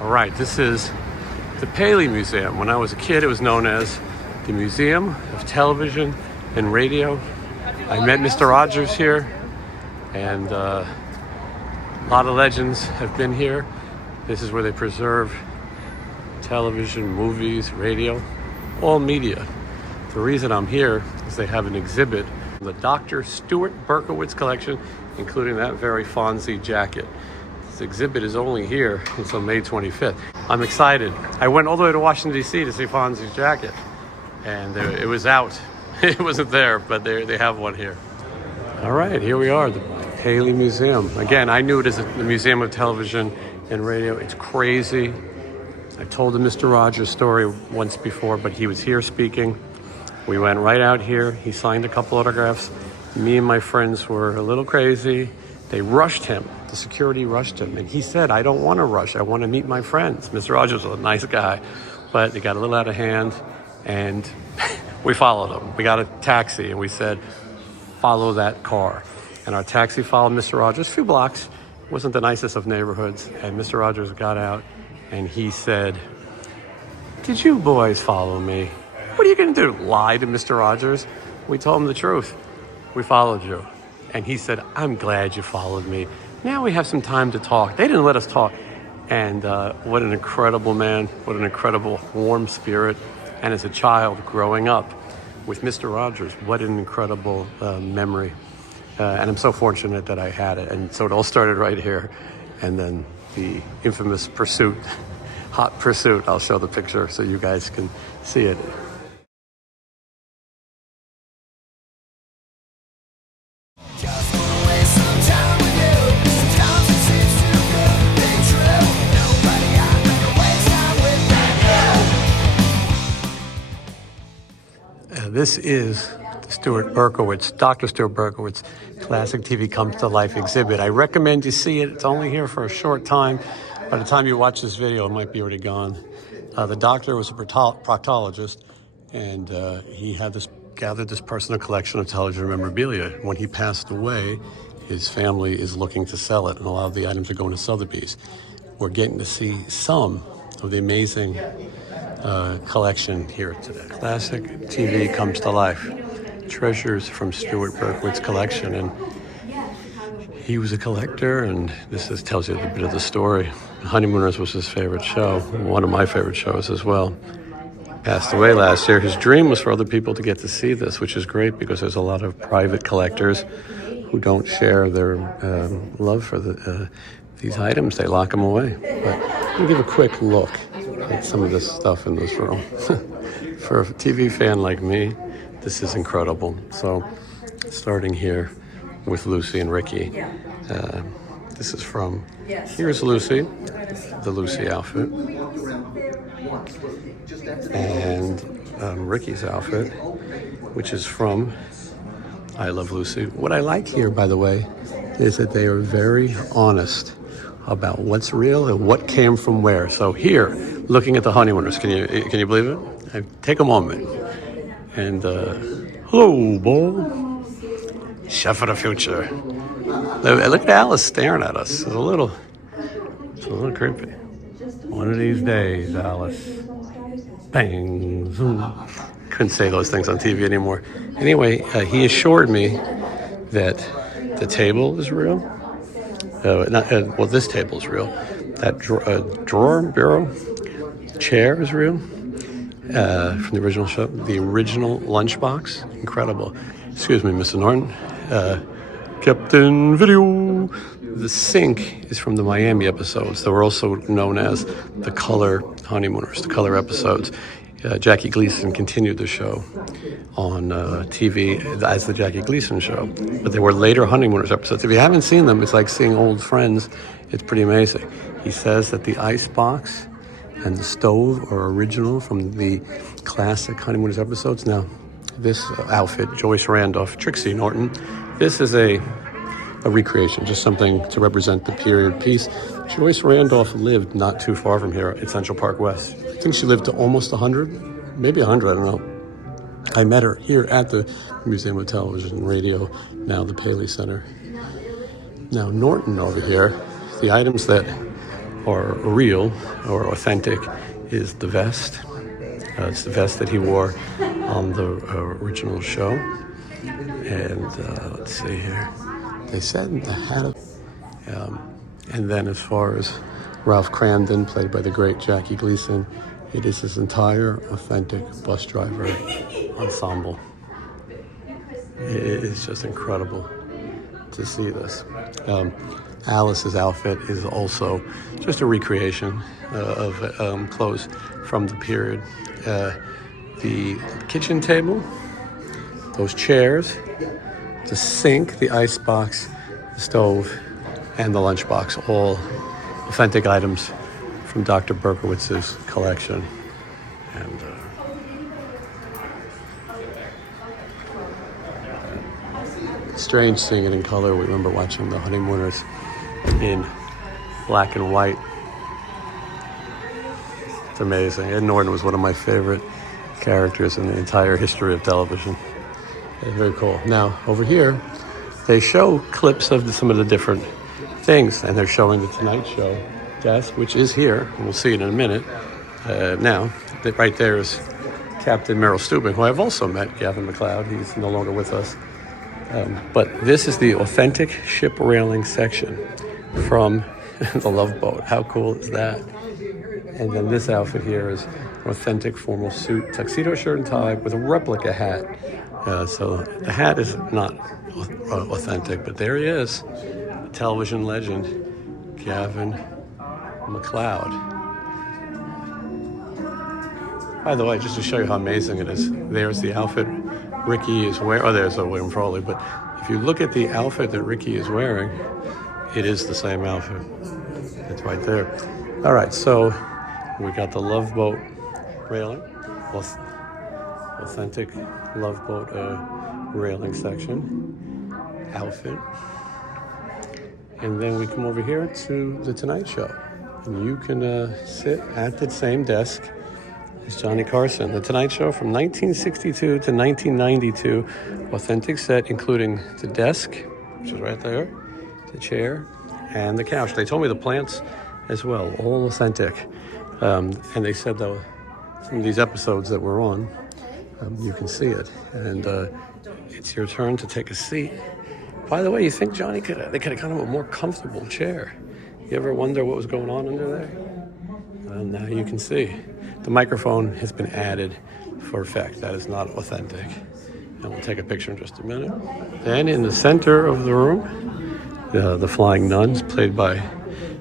All right, this is the Paley Museum. When I was a kid, it was known as the Museum of Television and Radio. I met Mr. Rogers here, and a lot of legends have been here. This is where they preserve television, movies, radio, all media. The reason I'm here is they have an exhibit, the Dr. Stuart Berkowitz collection, including that very Fonzie jacket. This exhibit is only here until May 25th. I'm excited. I went all the way to Washington, D.C. to see Fonzie's jacket, and it was out. It wasn't there, but they have one here. All right, here we are, the Paley Museum. Again, I knew it as the Museum of Television and Radio. It's crazy. I told the Mr. Rogers story once before, but he was here speaking. We went right out here. He signed a couple autographs. Me and my friends were a little crazy. They rushed him. The security rushed him. And he said, I don't want to rush. I want to meet my friends. Mr. Rogers was a nice guy, but it got a little out of hand. And we followed him. We got a taxi and we said, follow that car. And our taxi followed Mr. Rogers a few blocks. It wasn't the nicest of neighborhoods. And Mr. Rogers got out and he said, did you boys follow me? What are you going to do? Lie to Mr. Rogers? We told him the truth. We followed you. And he said, I'm glad you followed me. Now we have some time to talk. They didn't let us talk. And what an incredible man. What an incredible warm spirit. And as a child growing up with Mr. Rogers, what an incredible memory. And I'm so fortunate that I had it. And so it all started right here. And then the infamous pursuit, hot pursuit. I'll show the picture so you guys can see it. This is the Stuart Berkowitz, Dr. Stuart Berkowitz Classic TV Comes to Life exhibit. I recommend you see it. It's only here for a short time. By the time you watch this video, it might be already gone. The doctor was a proctologist, and he had gathered this personal collection of television memorabilia. When he passed away, his family is looking to sell it, and a lot of the items are going to Sotheby's. We're getting to see some of the amazing collection here today. Classic TV Comes to Life. Treasures from Stuart Berkowitz collection. And he was a collector, and this tells you a bit of the story. Honeymooners was his favorite show, one of my favorite shows as well. Passed away last year. His dream was for other people to get to see this, which is great because there's a lot of private collectors who don't share their love for these items. They lock them away. But let me give a quick look at some of this stuff in this room. For a TV fan like me, this is incredible. So, starting here with Lucy and Ricky. This is from, here's Lucy, the Lucy outfit. And Ricky's outfit, which is from I Love Lucy. What I like here, by the way, is that they are very honest about what's real and what came from where. So here, looking at the Honeymooners, can you believe it? Take a moment. And hello, Bo, chef of the future. Look at Alice staring at us. It's a little creepy. One of these days, Alice. Bang, zoom. Couldn't say those things on TV anymore. Anyway, he assured me that the table is real. Well, this table is real. That bureau, chair is real. From the original show. The original lunchbox, incredible. Excuse me, Mr. Norton. Captain Video. The sink is from the Miami episodes. They were also known as the Color Honeymooners, the Color episodes. Jackie Gleason continued the show on TV as the Jackie Gleason show. But they were later Honeymooners episodes. If you haven't seen them, it's like seeing old friends. It's pretty amazing. He says that the ice box and the stove are original from the classic Honeymooners episodes. Now, this outfit, Joyce Randolph, Trixie Norton, this is a recreation, just something to represent the period piece. Joyce Randolph lived not too far from here at Central Park West. I think she lived to almost 100, maybe 100, I don't know. I met her here at the Museum of Television and Radio, now the Paley Center. Now Norton over here, the items that or real or authentic is the vest. It's the vest that he wore on the original show. And let's see here. They said the hat. And then as far as Ralph Cramden, played by the great Jackie Gleason, it is his entire authentic bus driver ensemble. It is just incredible to see this. Alice's outfit is also just a recreation of clothes from the period. The kitchen table, those chairs, the sink, the icebox, the stove, and the lunchbox, all authentic items from Dr. Berkowitz's collection. And strange seeing it in color. We remember watching the Honeymooners in black and white. It's amazing. Ed Norton was one of my favorite characters in the entire history of television. It's very cool. Now, over here, they show clips of some of the different things, and they're showing the Tonight Show desk, which is here, and we'll see it in a minute. Now, right there is Captain Merrill Steuben, who I've also met, Gavin MacLeod. He's no longer with us. But this is the authentic ship railing section from the Love Boat. How cool is that? And then this outfit here is an authentic formal suit, tuxedo shirt and tie with a replica hat. So the hat is not authentic, but there he is, television legend, Gavin MacLeod. By the way, just to show you how amazing it is, there's the outfit Ricky is wearing. Oh, there's William Frawley. But if you look at the outfit that Ricky is wearing, it is the same outfit. It's right there. All right, so we got the Love Boat railing, authentic Love Boat railing section, outfit. And then we come over here to the Tonight Show. And you can sit at the same desk as Johnny Carson. The Tonight Show from 1962 to 1992. Authentic set, including the desk, which is right there, the chair, and the couch. They told me the plants as well, all authentic. And they said, though, some of these episodes that we're on, you can see it. And it's your turn to take a seat. By the way, you think Johnny they could have gotten him a more comfortable chair. You ever wonder what was going on under there? Well, now you can see. The microphone has been added for effect. That is not authentic. And we'll take a picture in just a minute. Then in the center of the room, the Flying Nuns, played by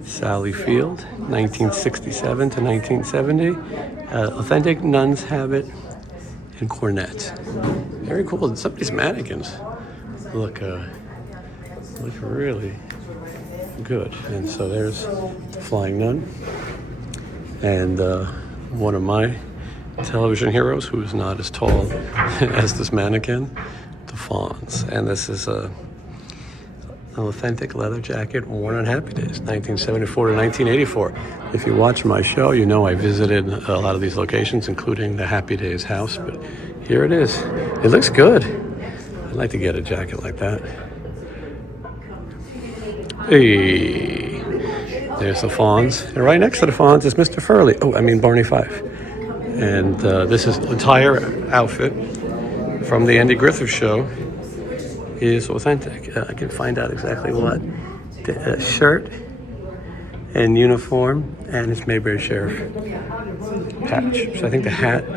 Sally Field, 1967 to 1970. Authentic nun's habit and cornet. Very cool. Some of these mannequins look really good. And so there's the Flying Nun. And one of my television heroes, who is not as tall as this mannequin, the Fonz. And this is an authentic leather jacket worn on Happy Days, 1974 to 1984. If you watch my show, you know I visited a lot of these locations, including the Happy Days house. But here it is. It looks good. I'd like to get a jacket like that. Hey, there's the Fonz. And right next to the Fonz is Mr. Furley. Barney Fife. And this is the entire outfit from the Andy Griffith show is authentic. I can find out exactly what. The shirt and uniform and his Mayberry Sheriff patch. So I think the hat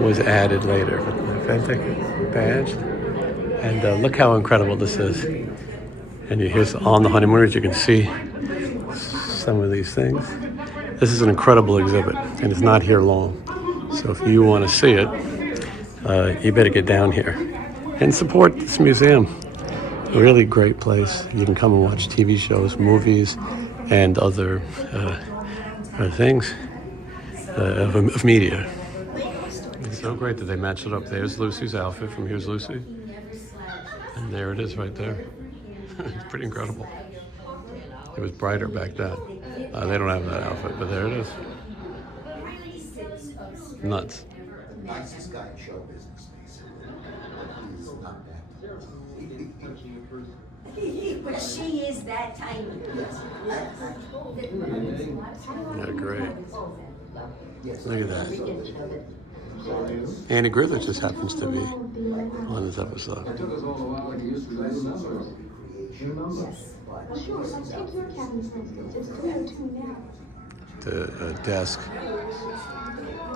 was added later. Authentic badge. And look how incredible this is. And here's on the Honeymooners, you can see some of these things. This is an incredible exhibit, and it's not here long. So if you want to see it, you better get down here and support this museum. A really great place. You can come and watch TV shows, movies, and other things of media. It's so great that they matched it up. There's Lucy's outfit from Here's Lucy. And there it is right there. It's pretty incredible. It was brighter back then. They don't have that outfit, but there it is. Nuts. The nicest guy in show business, basically. He's not bad. But she is that tiny. Yeah, great. Look at that. Andy Griffith just happens to be on this episode. The desk.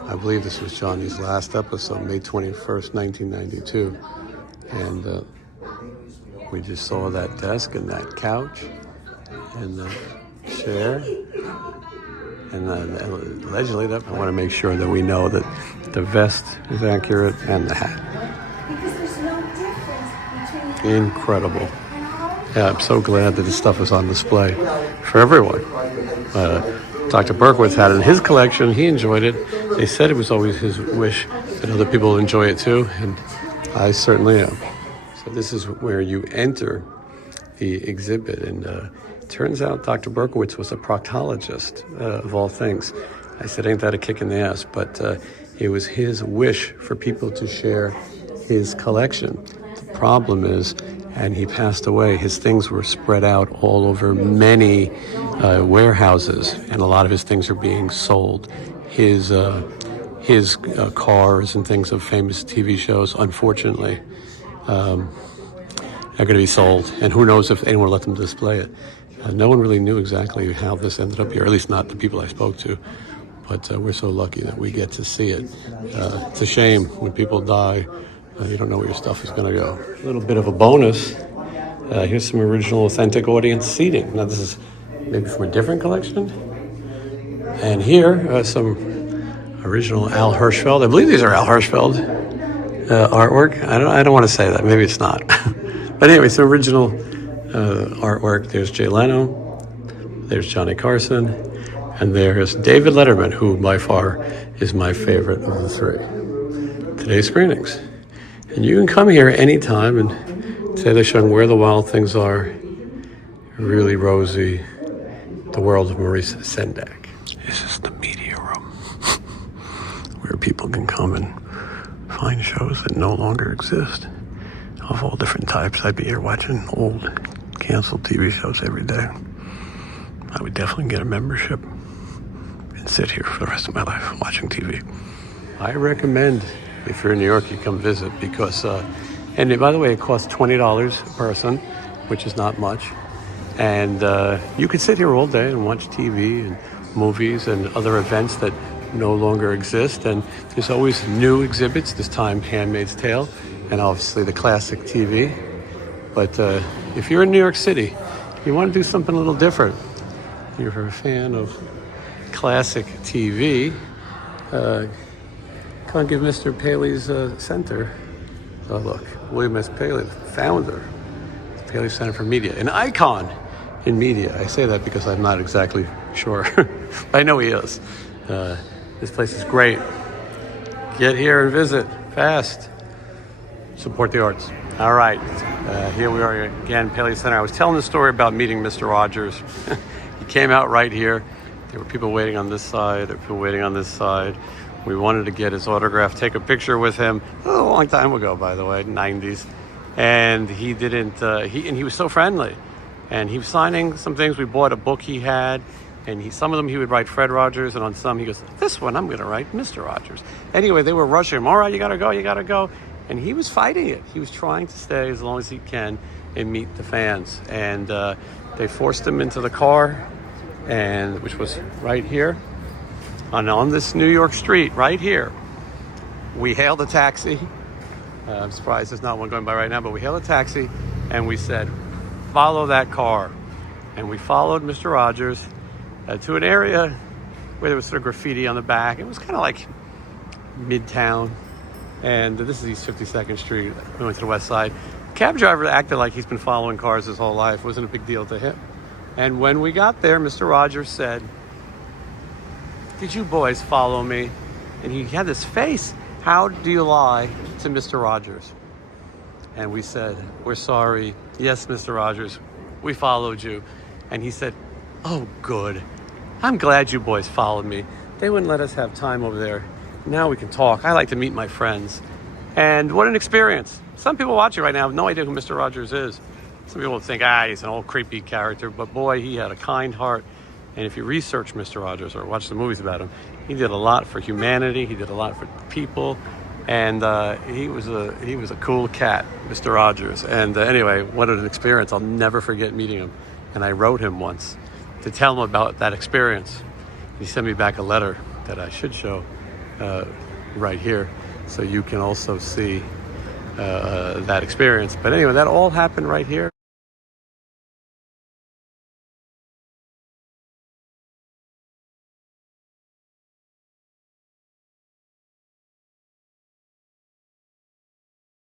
I believe this was Johnny's last episode, May 21st, 1992. And we just saw that desk and that couch and the chair. And allegedly, I want to make sure that we know that the vest is accurate and the hat. Because there's no difference between Incredible. Yeah, I'm so glad that this stuff is on display for everyone. Dr. Berkowitz had it in his collection. He enjoyed it. They said it was always his wish that other people enjoy it too, and I certainly am. So this is where you enter the exhibit, and turns out Dr. Berkowitz was a proctologist, of all things. I said, ain't that a kick in the ass? But it was his wish for people to share his collection. The problem is, and he passed away, his things were spread out all over many warehouses, and a lot of his things are being sold. His cars and things of famous TV shows, unfortunately, are going to be sold, and who knows if anyone will let them display it. No one really knew exactly how this ended up here, at least not the people I spoke to, but we're so lucky that we get to see it. It's a shame when people die, you don't know where your stuff is going to go. A little bit of a bonus, here's some original authentic audience seating. Now this is maybe from a different collection, and here some original Al Hirschfeld. I believe these are Al Hirschfeld artwork. I don't want to say that, maybe it's not. But anyway, some original artwork. There's Jay Leno, there's Johnny Carson, and there's David Letterman, who by far is my favorite of the three. Today's screenings. And you can come here anytime and say they're showing Where the Wild Things Are, Really Rosie, The World of Maurice Sendak. This is the media room where people can come and find shows that no longer exist of all different types. I'd be here watching old canceled TV shows every day. I would definitely get a membership and sit here for the rest of my life watching TV. I recommend, if you're in New York, you come visit because, and by the way, it costs $20 a person, which is not much. And you could sit here all day and watch TV and movies and other events that no longer exist. And there's always new exhibits, this time Handmaid's Tale, and obviously the classic TV. But if you're in New York City, you want to do something a little different, you're a fan of classic TV, come and give Mr. Paley's Center a look. William S. Paley, the founder of the Paley Center for Media, an icon in media. I say that because I'm not exactly sure, but I know he is. This place is great. Get here and visit fast. Support the arts. All right, here we are again, Paley Center. I was telling the story about meeting Mr. Rogers. He came out right here. There were people waiting on this side, there were people waiting on this side. We wanted to get his autograph, take a picture with him. A long time ago, by the way, 90s. And he didn't, he was so friendly. And he was signing some things. We bought a book he had. And some of them he would write Fred Rogers, and on some he goes, this one I'm going to write Mr. Rogers. Anyway, they were rushing him. All right, you got to go, you got to go. And he was fighting it. He was trying to stay as long as he can and meet the fans. And they forced him into the car, which was right here. On this New York street, right here. We hailed a taxi. I'm surprised there's not one going by right now, but we hailed a taxi, and we said, follow that car. And we followed Mr. Rogers to an area where there was sort of graffiti on the back. It was kind of like Midtown. And this is East 52nd Street. We went to the west side. Cab driver acted like he's been following cars his whole life. It wasn't a big deal to him. And when we got there, Mr. Rogers said, did you boys follow me? And he had this face. How do you lie to Mr. Rogers? And we said, we're sorry. Yes, Mr. Rogers, we followed you. And he said, oh, good. I'm glad you boys followed me. They wouldn't let us have time over there. Now we can talk. I like to meet my friends. And what an experience. Some people watching right now have no idea who Mr. Rogers is. Some people think, he's an old creepy character, but boy, he had a kind heart. And if you research Mr. Rogers or watch the movies about him, he did a lot for humanity. He did a lot for people, and he was a cool cat, Mr. Rogers. And anyway, what an experience! I'll never forget meeting him. And I wrote him once to tell him about that experience. He sent me back a letter that I should show right here, so you can also see that experience. But anyway, that all happened right here.